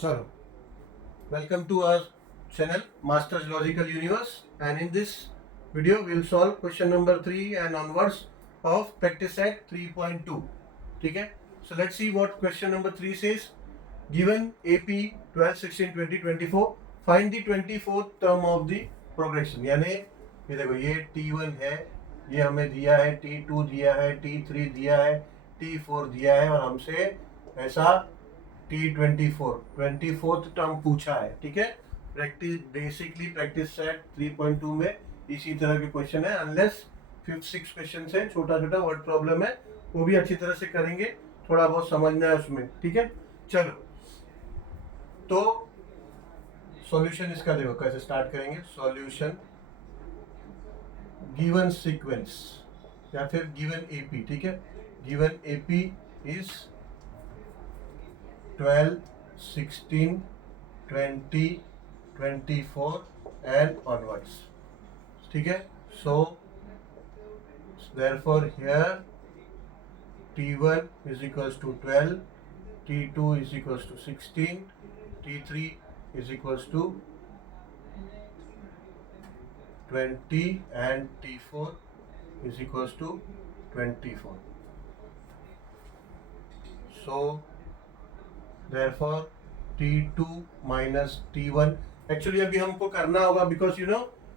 Chalo, welcome to our channel Masters Logical Universe, and in this video we will solve question number 3 and onwards of practice set 3.2. Okay, so let's see what question number 3 says. Given AP 12, 16, 20, 24, find the 24th term of the progression. यानी ये देखो, ये T1 है, ये हमें दिया है, T2 दिया है, T3 दिया है, T4 दिया है, और हमसे ऐसा T24 24th टर्म पूछा है. ठीक है, बेसिकली प्रैक्टिस सेट 3.2 में इसी तरह के क्वेश्चन है, अनलेस 5-6 क्वेश्चन है, छोटा छोटा वर्ड प्रॉब्लम है, वो भी अच्छी तरह से करेंगे, थोड़ा बहुत समझना है उसमें. ठीक है, चलो तो सॉल्यूशन इसका देखो कैसे स्टार्ट करेंगे. सॉल्यूशन गिवन सीक्वेंस या फिर गिवन एपी. ठीक है, given AP is 12, 16, 20, 24 and onwards. ठीक है, so therefore here T1 is equals to 12, T2 is equals to 16, T3 is equals to 20 and T4 is equals to 24. So therefore T2 minus T1, actually अभी हमको करना होगा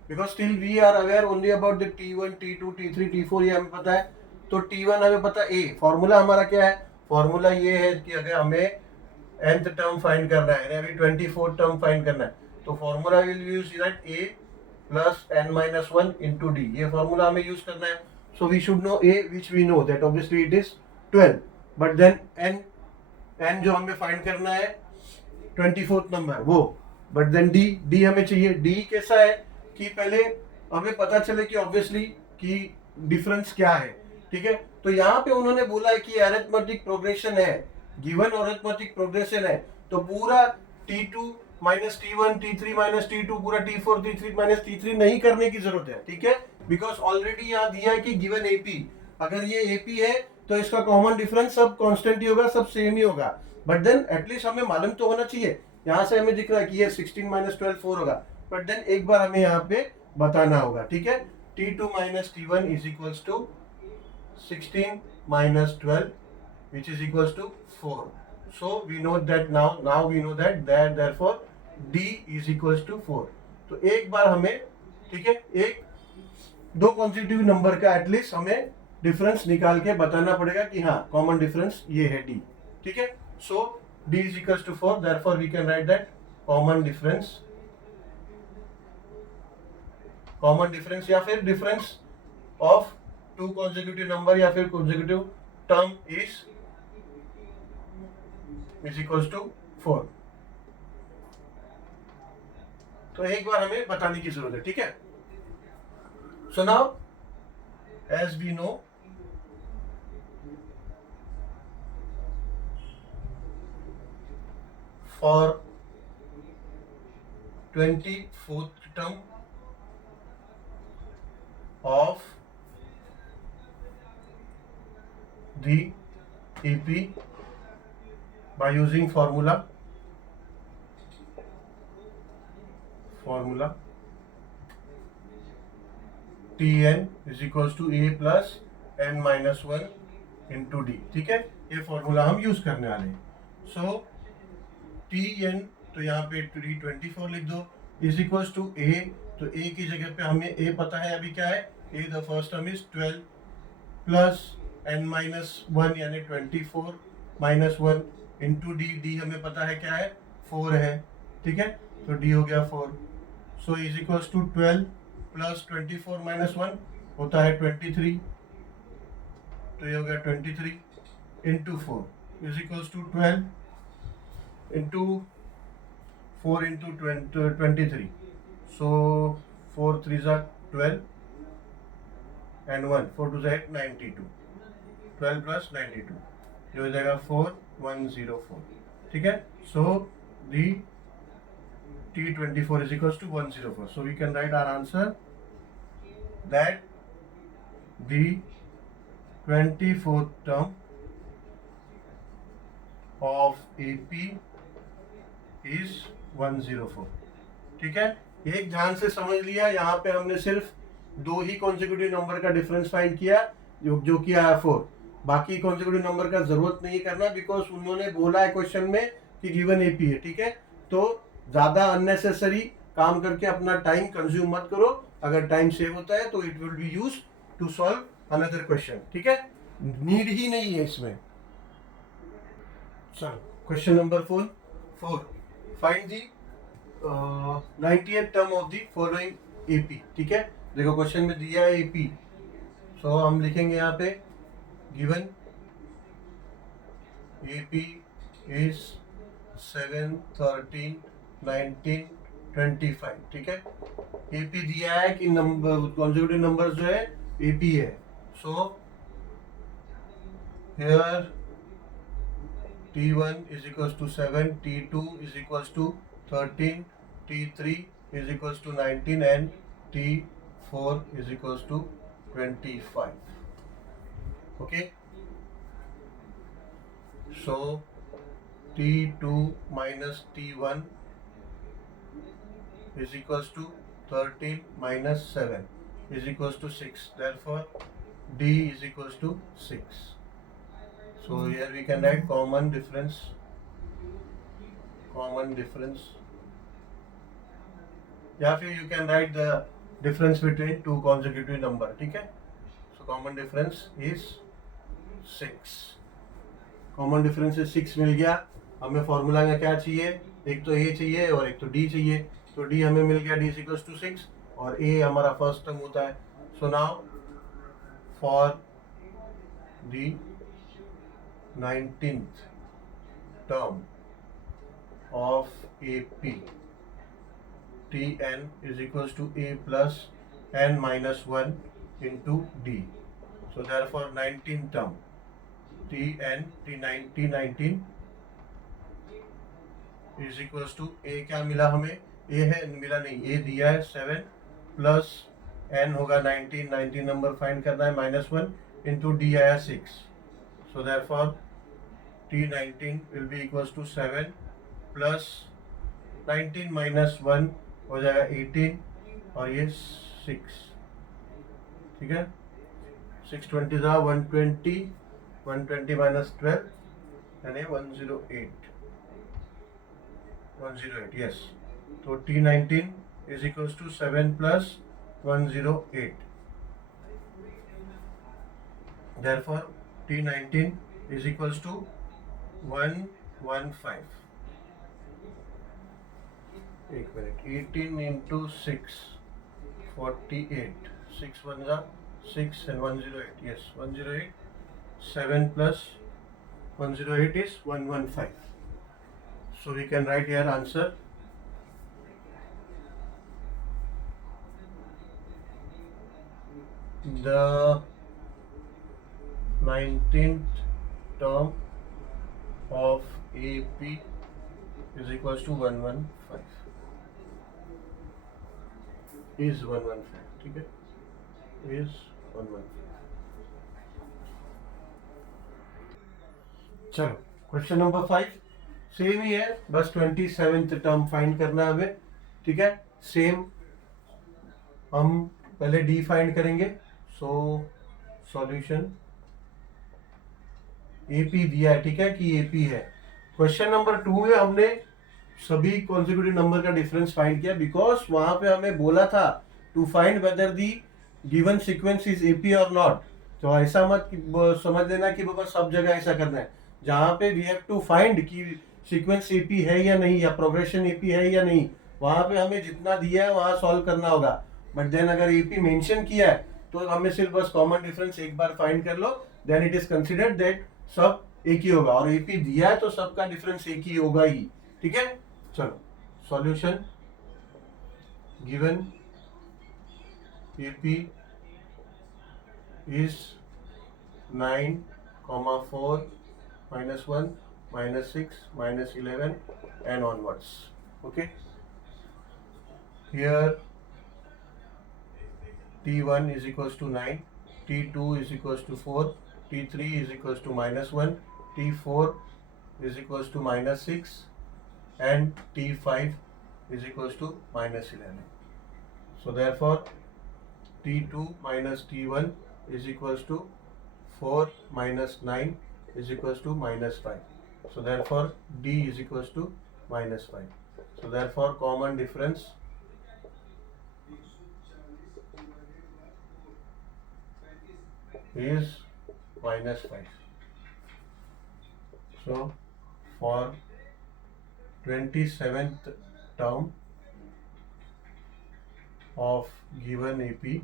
because still we are aware only about the T1, T2, T3, T4 ये हमें पता है. तो T1 हमें पता है. फॉर्मूला हमारा क्या है? फॉर्मूला ये है कि अगर हमें nth टर्म फाइंड करना है, अभी 24 टर्म फाइंड करना है, तो formula will use that a plus n-1 into d. ये फॉर्मूला हमें यूज करना है. So we should know a, which we know that obviously it is 12, but then n जो हमें फाइंड करना है 24th नंबर वो, बट देन d हमें चाहिए. d कैसा है कि पहले हमें पता चले कि ऑब्वियसली कि डिफरेंस क्या है. ठीक है, तो यहाँ पे उन्होंने बोला है कि अरिथमेटिक प्रोग्रेशन है, गिवन अरिथमेटिक प्रोग्रेशन है, तो पूरा T2 minus T1, T3 minus T2, पूरा T4, T3 माइनस T3 नहीं करने की जरूरत है. ठीक है, बिकॉज ऑलरेडी यहाँ दिया है कि गिवन AP, अगर ये AP है तो इसका कॉमन डिफरेंस सब कांस्टेंट ही होगा, सब सेम ही होगा, बट देन एटलीस्ट हमें मालूम तो होना चाहिए. यहाँ से हमें दिख रहा है कि ये 16 माइनस 12 4 होगा, बट देन एक बार हमें यहाँ पे बताना होगा. ठीक है, T2 minus T1 is equals to 16 minus 12, which is equals to 4. So we know that now we know that therefore D is equals to 4. तो एक बार हमें, ठीक है, एक दो कॉन्सिक्यूटिव नंबर का एटलीस्ट हमें डिफरेंस निकाल के बताना पड़ेगा कि हाँ कॉमन डिफरेंस ये है D. ठीक है, सो D is equals to 4, therefore we can write that common difference या फिर difference of two consecutive number या फिर consecutive term is equals to 4. तो एक बार हमें बताने की जरूरत है. ठीक है, so now as we know for 24th term of the EP by using formula Tn is equals to a plus n minus 1 into d. ठीक है, ये फॉर्मूला हम यूज करने वाले हैं. सो Tn तो यहाँ पे T24 लिख दो इज इक्वल्स टू a. तो a की जगह पे हमें a पता है अभी क्या है. a the first term is 12 plus n minus 1 यानी 24 माइनस 1 इंटू डी हमें पता है क्या है 4 है. ठीक है, तो d हो गया 4. So is equals to 12 plus 24 minus 1 होता है 23, तो ये हो गया 23 into 4 is equals to 12 into 4 into 23. So 4 3s are 12 and 1 4 2s are 92. 12 plus 92 ये हो जाएगा 4104. ठीक है, so the T24 is equals to 104. So we can write our answer that the 24th term of AP is 104। ठीक है, एक ध्यान से समझ लिया, यहाँ पे हमने सिर्फ दो ही कॉन्सेक्यूटिव नंबर का डिफरेंस फाइंड किया जो कि आया 4। बाकी कॉन्सेक्यूटिव नंबर का जरूरत नहीं करना, बिकॉज उन्होंने बोला है क्वेश्चन में कि गिवन एपी है। ठीक है, तो ज्यादा अननेसेसरी काम करके अपना टाइम कंज्यूम मत करो। अगर टाइम सेव होता है तो it will be use to solve another question. ठीक है, नीड ही नहीं है इसमें। चलो question number 4 find the 90th term of the following AP. ठीक है, देखो क्वेश्चन में दिया है एपी, सो हम लिखेंगे यहाँ पे गिवन एपी इज 7, 13, 19, 25। ठीक है, एपी दिया है कि नंबर कॉन्सेक्यूटिव नंबर जो है एपी है। So here T1 is equals to 7, T2 is equals to 13, T3 is equals to 19 and T4 is equals to 25. Okay, so T2 minus T1 is equals to 13 minus 7 is equals to 6. Therefore D is equals to 6. So here we can write common difference, या फिर you can write the difference between two consecutive number. ठीक है, so common difference is 6. common difference is 6 मिल गया। हमें formula में क्या चाहिए, एक तो a चाहिए और एक तो d चाहिए। तो d हमें मिल गया, d is equals to 6 और a हमारा फर्स्ट टर्म होता है। so now for the 19th term of AP, Tn is equals to a plus n minus 1 into d. So therefore 19th term T19 is equals to a, क्या मिला हमें, a है, मिला नहीं, a दिया है 7 प्लस n होगा 19 number find करना है, -1 into d आया 6। So therefore T19 will be equals to 7 plus 19 minus 1 हो जाएगा 18 और ये 6। ठीक है, 620 था 120, 120 minus 12 यानी 108, yes। तो T19 is equals to 7 plus 108। Therefore T19 is equals to 115। एक मिनट, 18 into 6 48, 6 1 जा 6 and 108, yes 108, 7 plus 108 is 115। so we can write here answer the 19th term of AP is equals to 115, is 115। ठीक है, is 115। चलो question number 5 same ही है, बस 27th term find करना है हमें। ठीक है, सेम हम पहले डी फाइंड करेंगे। सो सॉल्यूशन एपी दिया है, ठीक है कि एपी है। क्वेश्चन नंबर 2 में हमने सभी कॉन्सेक्यूटिव नंबर का डिफरेंस फाइंड किया, बिकॉज वहां पे हमें बोला था to find whether the given sequence is AP और नॉट। तो ऐसा मत समझ लेना कि बाबा सब जगह ऐसा करना है। जहां पे वी हैव टू फाइंड कि सीक्वेंस एपी है या नहीं, या प्रोग्रेशन एपी है या नहीं, वहां पे हमें जितना दिया है वहां सॉल्व करना होगा। बट देन अगर एपी मेंशन किया है तो हमें सिर्फ बस कॉमन डिफरेंस एक बार फाइंड कर लो, then it is considered that सब एक ही होगा। और एपी दिया है तो सबका डिफरेंस एक ही होगा ही। ठीक है, चलो solution given AP is 9, 4, -1, -6, -11 and onwards. Okay, here T1 is equals to 9, T2 is equals to 4, T3 is equals to -1, T4 is equals to -6, and T5 is equals to minus 11. So therefore T2 minus T1 is equals to 4 minus 9 is equals to minus 5. So therefore D is equals to minus 5. So therefore common difference is minus 5. So for 27th term of given AP,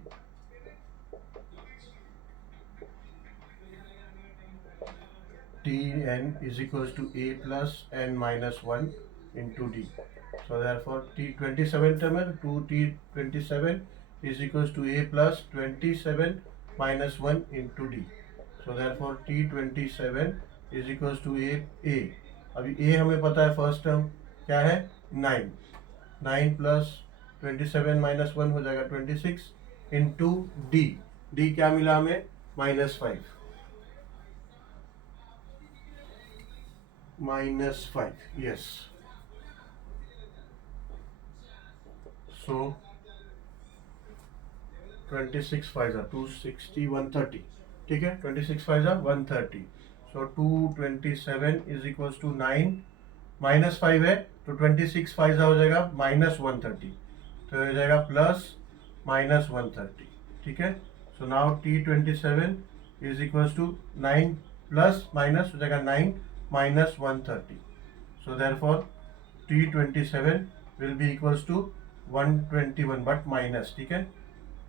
Tn is equals to A plus n minus 1 into D. So therefore T27 term 2T27 is equals to A plus 27 minus 1 into D. So therefore T27 is equals to A. अभी A हमें पता है first term क्या है 9 plus 27 minus 1 हो जाएगा 26 into D क्या मिला हमें -5 yes. So 26 5 260 130 ठीक है 26 5 130. So 227 is equals to 9 minus 5 है तो 26 5 हो जाएगा -130 तो हो जाएगा प्लस -130 ठीक है. So now T27 is equals to 9 plus minus हो जाएगा 9 minus 130. So therefore T27 will be equals to 121 but minus ठीक है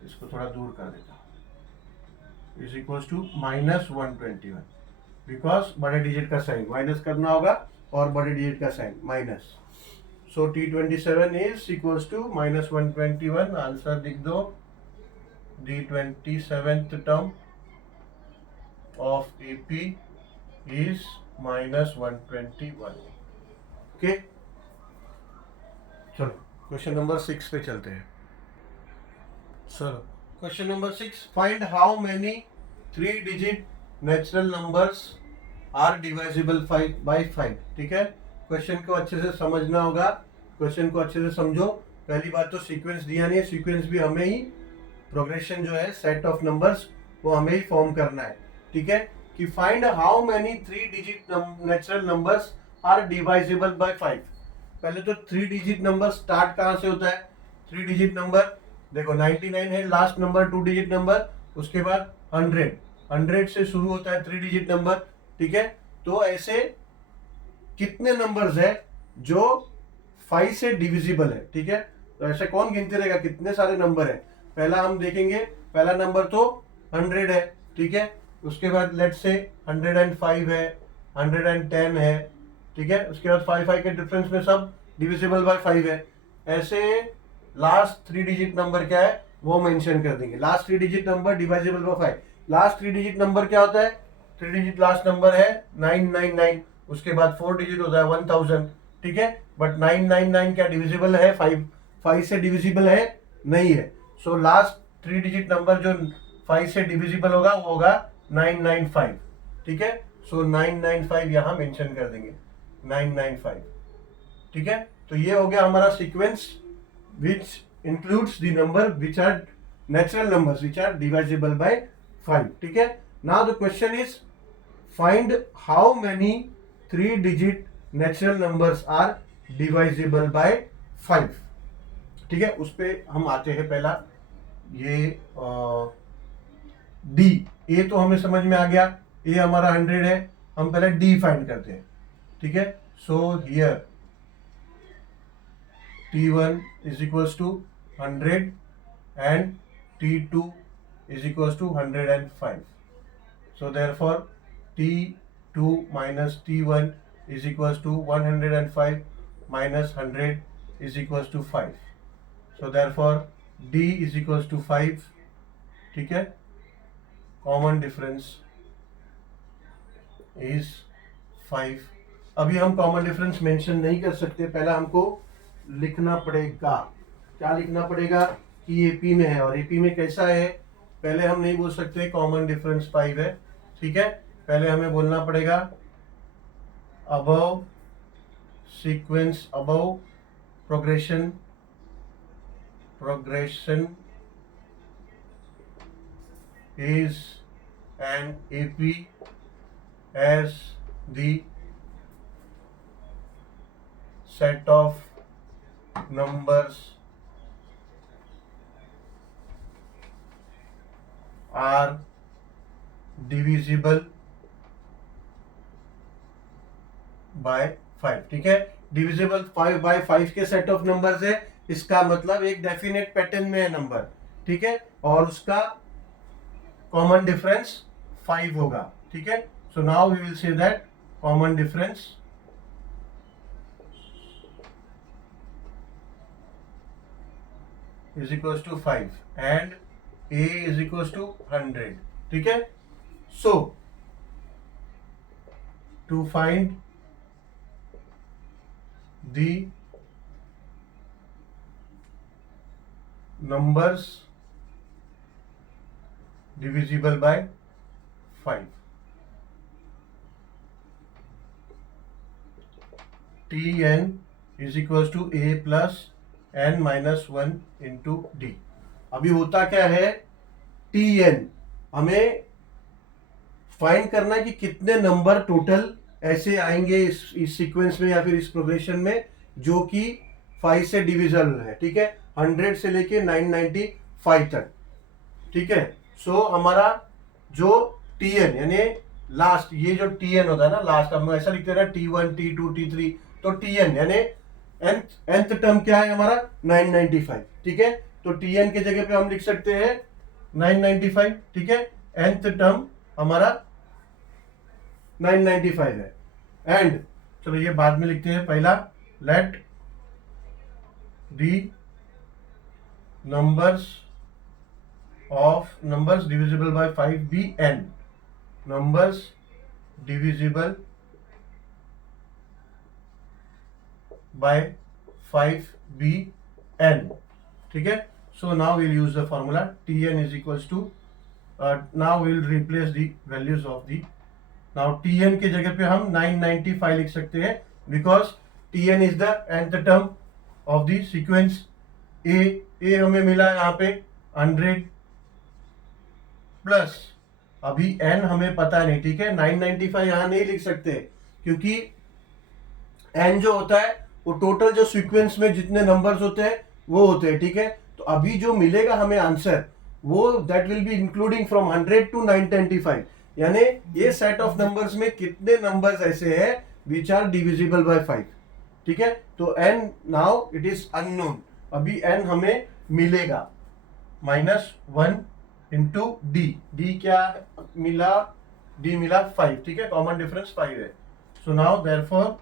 इसको थोड़ा दूर कर देता हूँ is equals to minus 121 because बड़े डिजिट का साइन माइनस करना होगा और बड़े डिजिट का sign minus. So T27 is equals to minus 121. Answer लिख दो. The 27th term of AP is minus 121. Okay. चलो क्वेश्चन नंबर 6 पे चलते हैं. चलो question number 6. Find how many 3 digit natural numbers are divisible by 5. ठीक है. क्वेश्चन को अच्छे से समझना होगा. क्वेश्चन को अच्छे से समझो. पहली बात तो सीक्वेंस दिया नहीं है. सीक्वेंस भी हमें ही प्रोग्रेशन जो है सेट ऑफ नंबर्स वो हमें ही फॉर्म करना है. ठीक है. कि find how many 3 digit natural numbers are divisible by 5. पहले तो 3 डिजिट नंबर स्टार्ट कहाँ से होता है. 3 डिजिट नंबर देखो 99 है लास्ट नंबर 2 डिजिट नंबर. उसके बाद 100 से शुरू होता है 3 डिजिट नंबर. ठीक है. तो ऐसे कितने नंबर्स है जो 5 से डिविजिबल है. ठीक है. तो ऐसे कौन गिनते रहेगा कितने सारे नंबर है. पहला हम देखेंगे. पहला नंबर तो 100 है. ठीक है. उसके बाद लेट से 105 है 110 है. ठीक है. उसके बाद 5 के डिफरेंस में सब डिविजिबल बाय 5 है. ऐसे लास्ट 3 डिजिट नंबर क्या है वो मेंशन कर देंगे. Last 3 digit number divisible by 5. Last 3 digit number क्या होता है. 3 डिजिट लास्ट नंबर है 999. उसके बाद 4 डिजिट होता है 1000. ठीक है. बट 999 क्या डिविजिबल है 5 से डिविजिबल है नहीं है. सो लास्ट 3 डिजिट नंबर जो 5 से डिविजिबल होगा वो होगा 995. ठीक है. सो 995 यहाँ मेंशन कर देंगे 995. ठीक है. तो ये हो गया हमारा sequence which includes the number which are natural numbers which are divisible by 5. ठीक है. Now the question is find how many 3 digit natural numbers are divisible by 5. ठीक है. उस पे हम आते हैं. पहला ये डी. ए तो हमें समझ में आ गया. ए हमारा 100 है. हम पहले डी फाइंड करते हैं. ठीक है. So here T1 is equals to 100 and T2 is equals to 105. So therefore T2 minus T1 is equals to 105 minus 100 is equals to 5. So therefore D is equals to 5. ठीक है. Common difference is 5. अभी हम common difference mention नहीं कर सकते. पहला हमको लिखना पड़ेगा. क्या लिखना पड़ेगा कि एपी में है और एपी में कैसा है. पहले हम नहीं बोल सकते कॉमन डिफरेंस 5 है. ठीक है. पहले हमें बोलना पड़ेगा above sequence above progression is an AP as the set of numbers are divisible by 5। ठीक है, डिविजिबल 5/5 के सेट ऑफ नंबर्स है, इसका मतलब एक डेफिनेट पैटर्न में है नंबर। ठीक है, और उसका कॉमन डिफरेंस 5 होगा। ठीक है, so now we will say that common difference is equals to 5 and a is equals to 100। ठीक है, so to find the numbers divisible by 5, Tn is equals to a plus n minus 1 into d। अभी होता क्या है, Tn हमें find करना है कि कितने नंबर टोटल ऐसे आएंगे इस सीक्वेंस में या फिर इस प्रोग्रेशन में जो कि 5 से डिविजिबल है। ठीक है, 100 से लेके 995 तक। ठीक है, सो हमारा जो Tn यानी लास्ट, ये जो Tn होता है ना लास्ट, हम ऐसा लिखते हैं ना T1 T2 T3, तो Tn यानी nth टर्म क्या है हमारा 995। ठीक है, तो Tn के जगह पे हम लिख सकते हैं 995। ठीक है, nth टर्म हमारा 995 है। एंड चलो ये बाद में लिखते हैं, पहला let the numbers divisible by 5 be n। Numbers divisible by 5 be n। ठीक है, so now we'll use the formula Tn is equals to, now we'll replace the values of the, now Tn के जगह पे हम 995 लिख सकते हैं because Tn is the nth term of the sequence. ए हमें मिला यहाँ पे 100 प्लस, अभी n हमें पता नहीं। ठीक है, 995 यहाँ नहीं लिख सकते क्योंकि n जो होता है वो टोटल जो सीक्वेंस में जितने नंबर्स होते हैं वो होते हैं। ठीक है, तो अभी जो मिलेगा हमें आंसर वो that will be including from 100 to 995, यानी ये सेट ऑफ नंबर्स में कितने नंबर्स ऐसे हैं विच आर डिविजिबल बाय 5। ठीक है, तो n now it is unknown, अभी n हमें मिलेगा -1 इंटू डी क्या मिला, d मिला 5। ठीक है, कॉमन डिफरेंस 5 है। सो नाउ देयरफॉर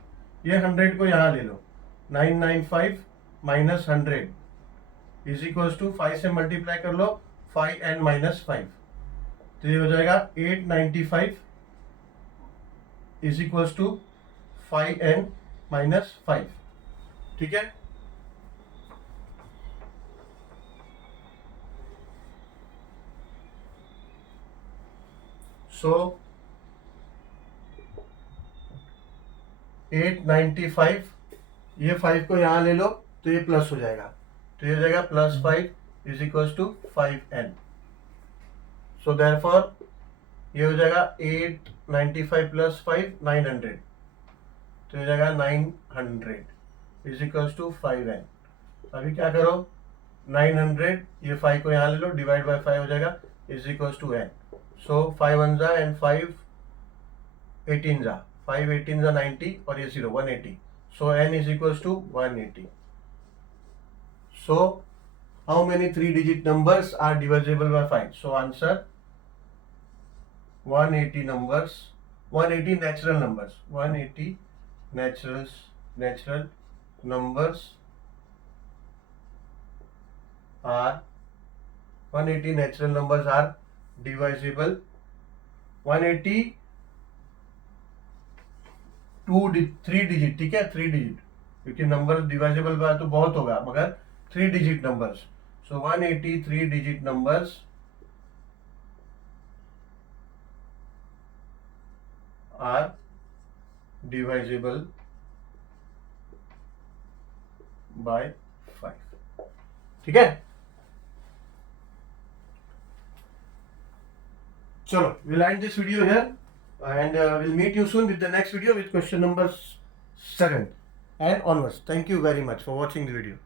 ये 100 को यहां ले लो, 995 माइनस 100 इज इक्वल्स टू 5 से मल्टीप्लाई कर लो 5n माइनस 5, तो ये हो जाएगा 895 is equals to 5n minus 5। ठीक है, सो 895, ये 5 को यहां ले लो तो ये प्लस हो जाएगा, तो ये हो जाएगा +5 is equals to 5n। So therefore ये हो जाएगा 895 प्लस 5 900, तो हो जाएगा 900 इज इक्वल्स टू 5n। अभी क्या करो, 900 ये 5 को यहाँ ले लो, डिवाइड बाय 5 हो जाएगा इज इक्वल्स टू n। सो 5 1 जा एंड 5 18 जा, 5 18 जा 90 और ये 0 180, so n is equals to 180। So how many 3 digit numbers are divisible by 5? So answer 180 numbers, 180 natural numbers, 180 natural numbers are 180 natural numbers are divisible, 180 3 digit. ठीक है, 3 digit, क्योंकि number divisible bye तो बहुत होगा मगर 3 digit numbers, so 180 3 digit numbers are divisible by 5. ठीक है, चलो we'll end this video here and we'll meet you soon with the next video with question number 7 and onwards. Thank you very much for watching the video.